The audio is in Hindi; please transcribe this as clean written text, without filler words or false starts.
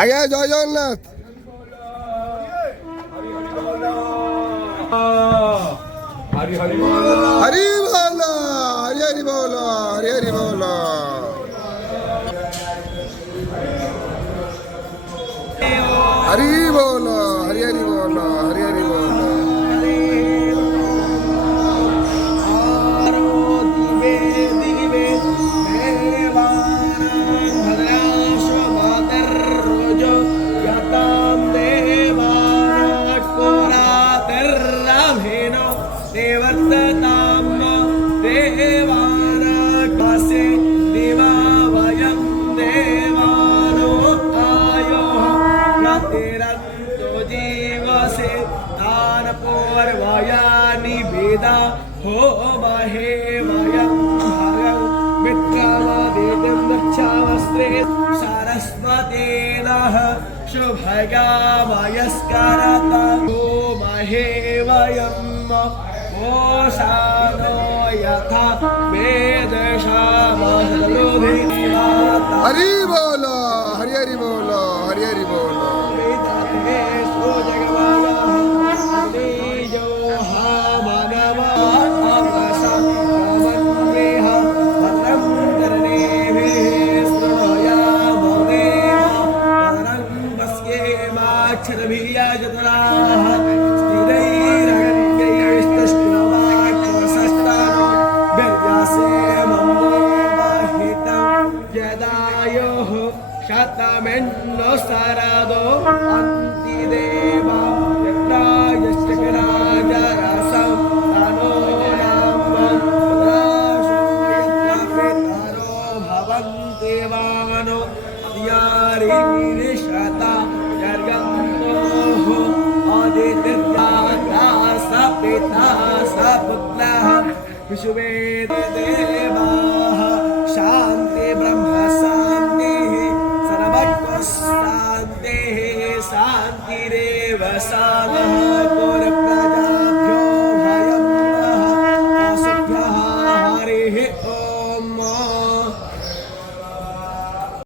আজ্ঞা জয় জগন্নাথ। हरि हरि बोल, हरि बोल, हरि हरि बोल, हरि हरि बोल। हरि बोल, हरि हरि बोल, हरि हरि बोल। हो महे वयं भगं मित्रमदितं दक्षावस्त्रे सरस्वतेनः शुभगा वयस्करत हो महे वयं ओषानो यथा वेदशामसलोधि हरि बोल, हरि हरि बोल, हरि हरि बोल। शतमेन्नो सरदो अन्तिदेवा यत्रायस्य विराजरसं तनो नाम राशो यत्र पितरो भवन्ति वानो यारिनिशता यर्गन्तोः आदित्यता सपिता सपुत्रः विश्ववेददेवाः शान्ति ब्रह्म शान्तिः शान्तिरेव साधः।